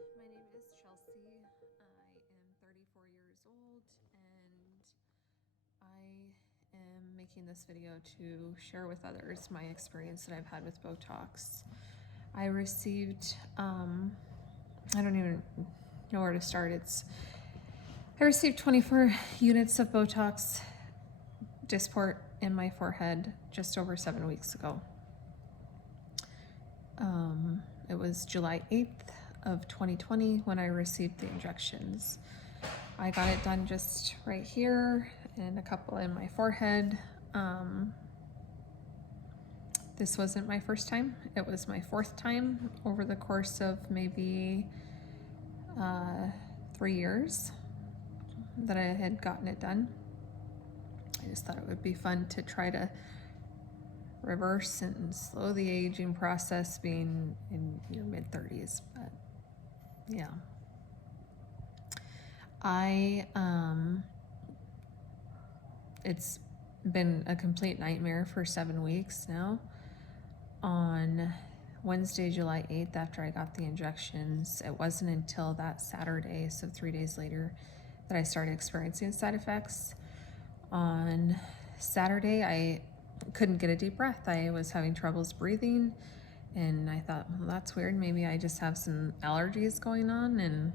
My name is Chelsie. I am 34 years old and I am making this video to share with others my experience that I've had with Botox. I received, I don't even know where to start. I received 24 units of Botox Dysport in my forehead just over 7 weeks ago. It was July 8th of 2020 when I received the injections. I got it done just right here and a couple in my forehead. This wasn't my first time. It was my fourth time over the course of maybe 3 years that I had gotten it done. I just thought it would be fun to try to reverse and slow the aging process being in your mid-30s, but yeah. It's been a complete nightmare for 7 weeks now. On Wednesday, July 8th, after I got the injections, it wasn't until that Saturday, so 3 days later, that I started experiencing side effects. On Saturday, I couldn't get a deep breath. I was having troubles breathing, and I thought, well, that's weird. Maybe I just have some allergies going on. And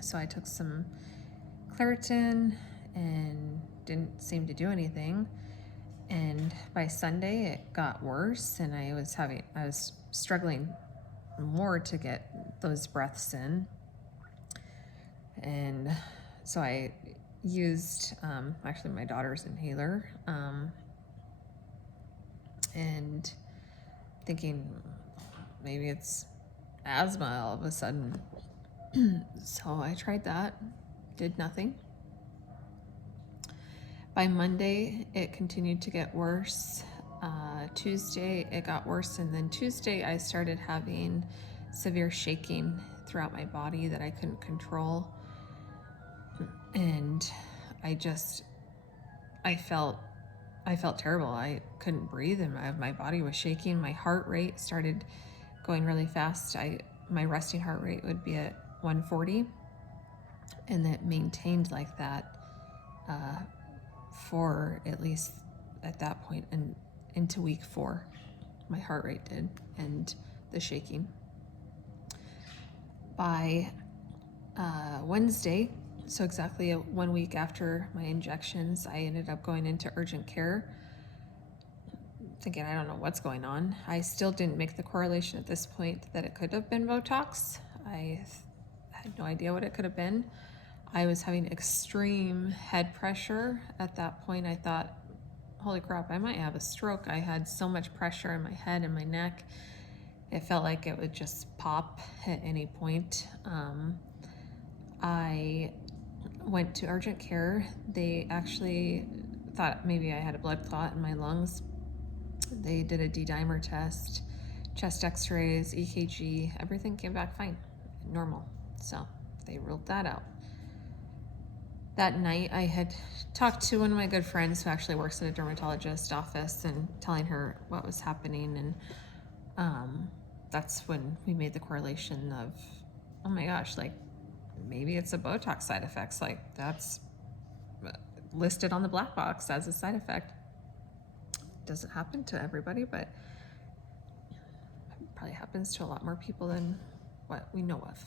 so I took some Claritin and didn't seem to do anything. And by Sunday, it got worse, and I was struggling more to get those breaths in. And so I used actually my daughter's inhaler, and thinking maybe it's asthma all of a sudden. So I tried that, did nothing. By Monday, it continued to get worse. Tuesday, it got worse, and then Tuesday, I started having severe shaking throughout my body that I couldn't control. And I felt terrible. I couldn't breathe, and my body was shaking. My heart rate started going really fast. My resting heart rate would be at 140, and it maintained like that for at least at that point and into week 4. My heart rate did, and the shaking. By Wednesday, so exactly 1 week after my injections, I ended up going into urgent care thinking, I don't know what's going on. I still didn't make the correlation at this point that it could have been Botox. I had no idea what it could have been. I was having extreme head pressure. At that point, I thought, holy crap, I might have a stroke. I had so much pressure in my head and my neck. It felt like it would just pop at any point. I went to urgent care. They actually thought maybe I had a blood clot in my lungs. They did a D-dimer test, chest x-rays, EKG, everything came back fine, normal. So they ruled that out. That night, I had talked to one of my good friends who actually works at a dermatologist's office and telling her what was happening. And that's when we made the correlation of, oh my gosh, like maybe it's a Botox side effects. Like that's listed on the black box as a side effect. Doesn't happen to everybody, but it probably happens to a lot more people than what we know of.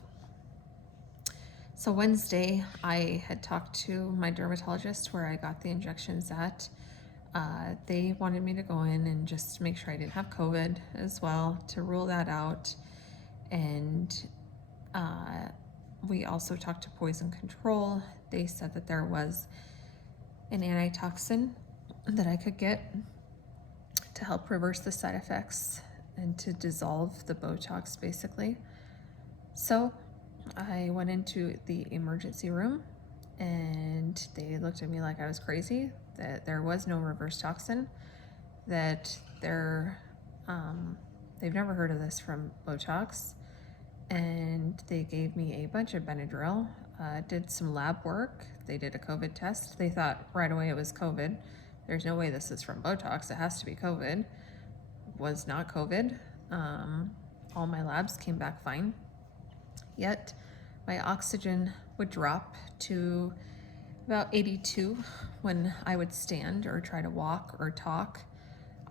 So Wednesday, I had talked to my dermatologist where I got the injections at. They wanted me to go in and just make sure I didn't have COVID as well, to rule that out. And we also talked to poison control. They said that there was an antitoxin that I could get to help reverse the side effects and to dissolve the Botox, basically. So I went into the emergency room and they looked at me like I was crazy, that there was no reverse toxin, that they've never heard of this from Botox. And they gave me a bunch of Benadryl, did some lab work. They did a COVID test. They thought right away it was COVID. There's no way this is from Botox. It has to be COVID. Was not COVID. All my labs came back fine. Yet my oxygen would drop to about 82 when I would stand or try to walk or talk.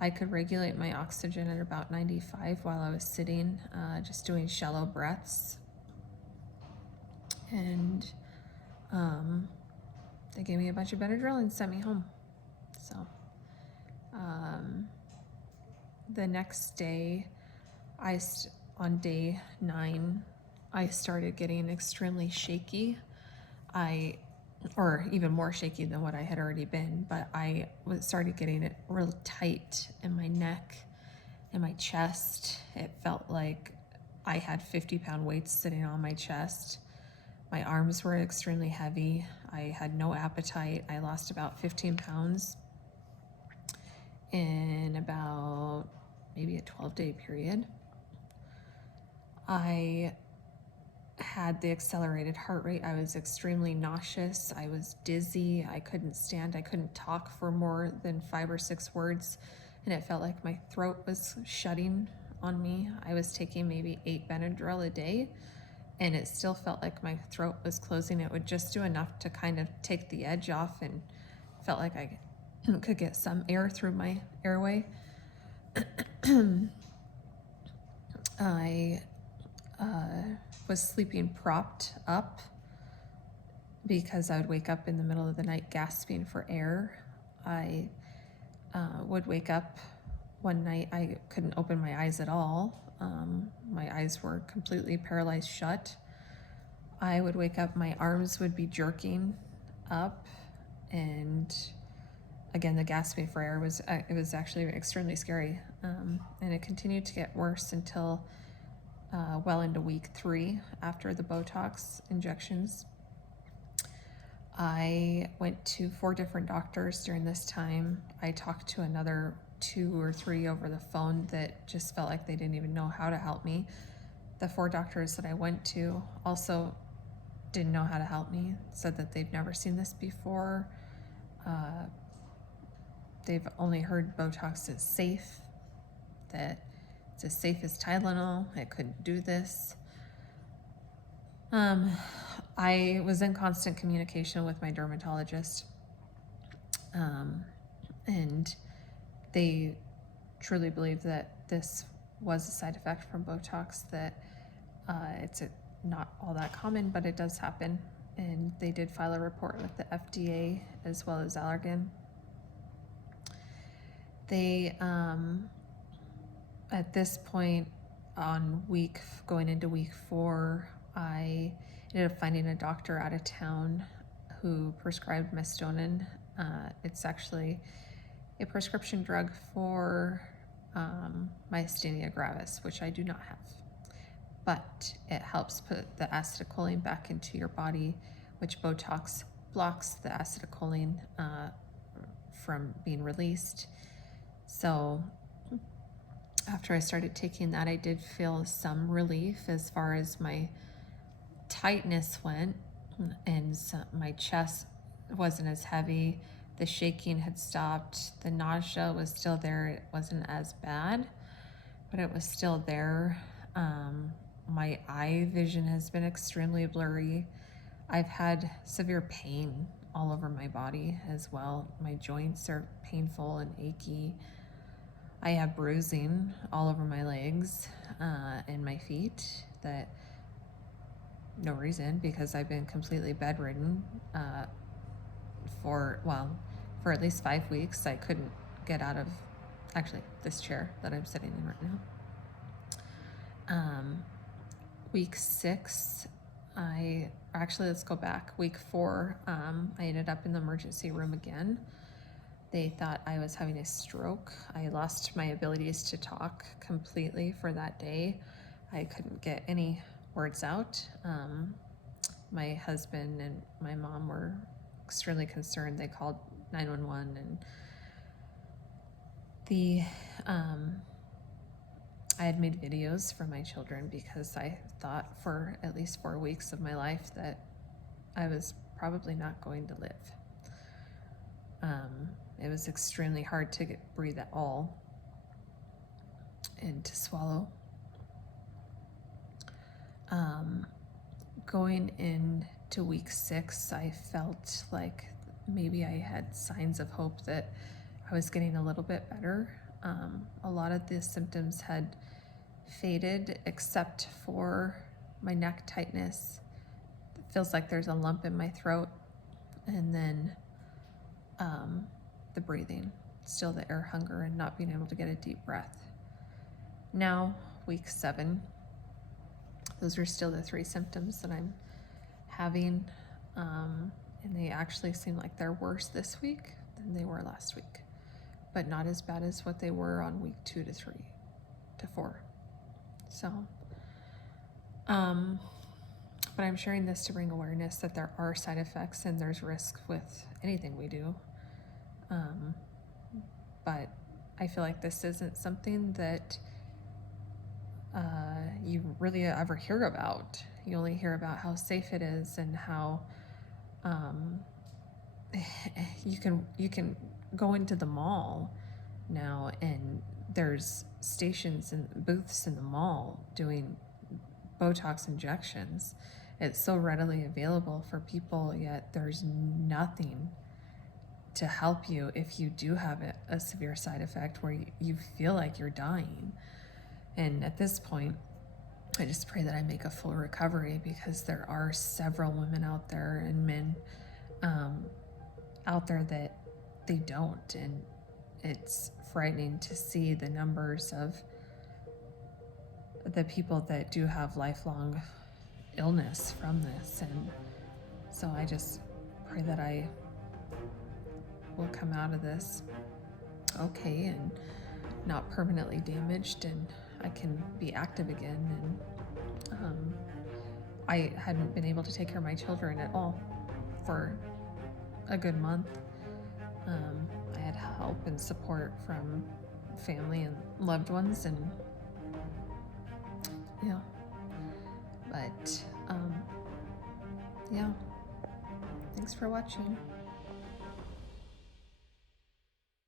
I could regulate my oxygen at about 95 while I was sitting, just doing shallow breaths. And they gave me a bunch of Benadryl and sent me home. So the next day, on day 9, I started getting extremely shaky. Or even more shaky than what I had already been, but I started getting it real tight in my neck and my chest. It felt like I had 50-pound weights sitting on my chest. My arms were extremely heavy. I had no appetite. I lost about 15 pounds in about maybe a 12-day period. I had the accelerated heart rate. I was extremely nauseous. I was dizzy. I couldn't stand. I couldn't talk for more than 5 or 6 words, and it felt like my throat was shutting on me. I was taking maybe 8 Benadryl a day, and it still felt like my throat was closing. It would just do enough to kind of take the edge off, and felt like I could get some air through my airway. I was sleeping propped up because I would wake up in the middle of the night gasping for air. I would wake up one night, I couldn't open my eyes at all. My eyes were completely paralyzed shut. I would wake up, my arms would be jerking up, and again, the gasping for air was actually extremely scary. And it continued to get worse until well into week 3 after the Botox injections. I went to 4 different doctors during this time. I talked to another 2 or 3 over the phone that just felt like they didn't even know how to help me. The 4 doctors that I went to also didn't know how to help me, said that they've never seen this before. They've only heard Botox is safe, that it's as safe as Tylenol. It couldn't do this. I was in constant communication with my dermatologist, and they truly believe that this was a side effect from Botox, that it's not all that common, but it does happen. And they did file a report with the FDA as well as Allergan. They, at this point, going into week 4, I ended up finding a doctor out of town who prescribed Mestonin. It's actually a prescription drug for myasthenia gravis, which I do not have. But it helps put the acetylcholine back into your body, which Botox blocks the acetylcholine from being released. So after I started taking that, I did feel some relief as far as my tightness went, and my chest wasn't as heavy. The shaking had stopped. The nausea was still there. It wasn't as bad, but it was still there. My eye vision has been extremely blurry. I've had severe pain all over my body as well. My joints are painful and achy. I have bruising all over my legs and my feet, that no reason, because I've been completely bedridden for at least 5 weeks. I couldn't get out of actually this chair that I'm sitting in right now. Week 6, let's go back. Week 4, I ended up in the emergency room again. They thought I was having a stroke. I lost my abilities to talk completely for that day. I couldn't get any words out. My husband and my mom were extremely concerned. They called 911, and I had made videos for my children because I thought for at least 4 weeks of my life that I was probably not going to live. It was extremely hard to breathe at all and to swallow. going into week 6, I felt like maybe I had signs of hope that I was getting a little bit better. A lot of the symptoms had faded except for my neck tightness. It feels like there's a lump in my throat, and then the breathing, still the air hunger and not being able to get a deep breath. Now, week 7, those are still the 3 symptoms that I'm having, and they actually seem like they're worse this week than they were last week, but not as bad as what they were on week 2 to 3 to 4. So, but I'm sharing this to bring awareness that there are side effects and there's risk with anything we do. But I feel like this isn't something that you really ever hear about. You only hear about how safe it is and how you can go into the mall now and there's stations and booths in the mall doing Botox injections. It's so readily available for people, yet there's nothing to help you if you do have a severe side effect where you feel like you're dying. And at this point, I just pray that I make a full recovery, because there are several women out there and men out there that they don't, and it's frightening to see the numbers of the people that do have lifelong illness from this. And so I just pray that I will come out of this okay and not permanently damaged, and I can be active again. And I hadn't been able to take care of my children at all for a good month. I had help and support from family and loved ones, and yeah, but yeah, thanks for watching.